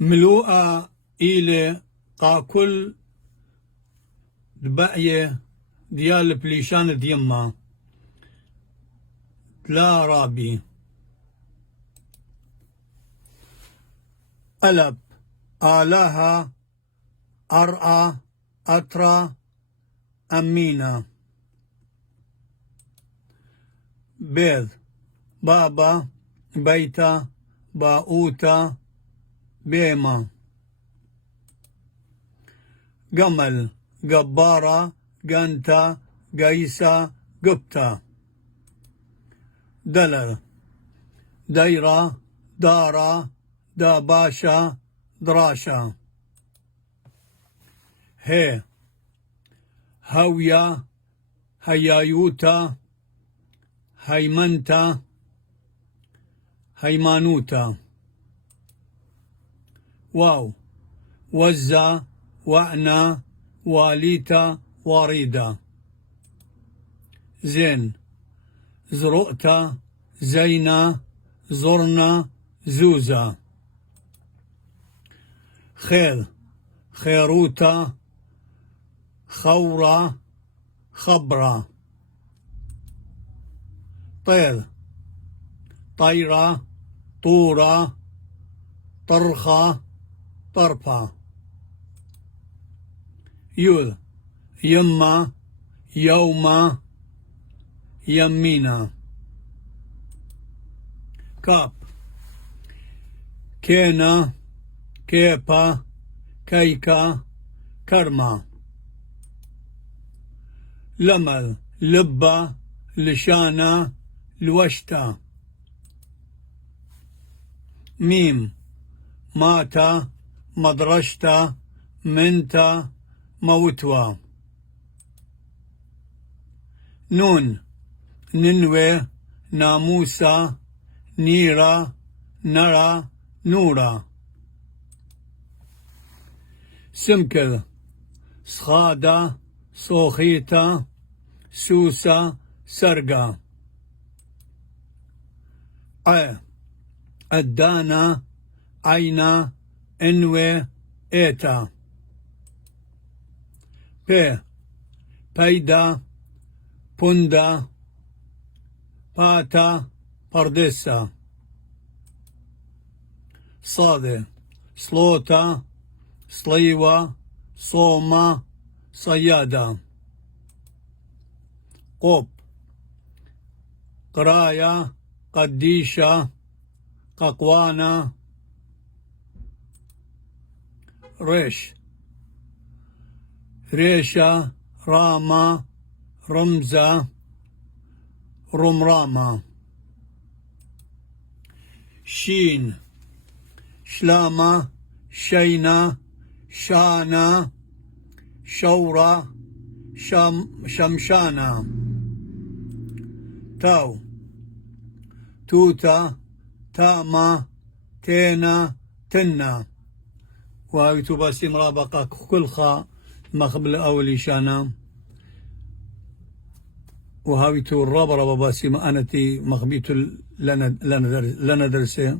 ملوءة إلى قاكل دباية ديال بليشان ديما لا رابي ألب آلها أرأى أترى أمينة بيض بابا بيتا باؤوتا بيما قمل قبارة قنتا قيسا قبتا دلر ديرة دارا داباشا دراشا هي هويا هيايوتا هيمنتا هيمانوتا واو وزا وأنا واليتا واريدا زين زرؤتا زينا زرنا زوزا خير خيروتا خورا خبرا طير طيرة طورة طرخة طرفة يول يما يوما يمينا كاب كينا كيبا كيكا كرما لمل لبا لشانا لوشتا ميم ماتا مدرشتا منتا موتوا نون ننوي ناموسا نيرا نرى نورا سمكر صخادة صوخيتا سوسا سرقا أدانا عينا انوي ايتا بيدا بوندا باتا بردسا صادي سلوتا صليوة صوما صيادة قوب قرايا قديشة ققوانا ريش ريشة راما رمزة رمراما شين شلامة شينا شانا شورة شمشانا تاو توتا تاما تينا تنا وهاي تباسي مرابقة كلخا ما قبل أولي شانا وهاي تو الرابرة باسي ما أنتي مخبيت لنا درسي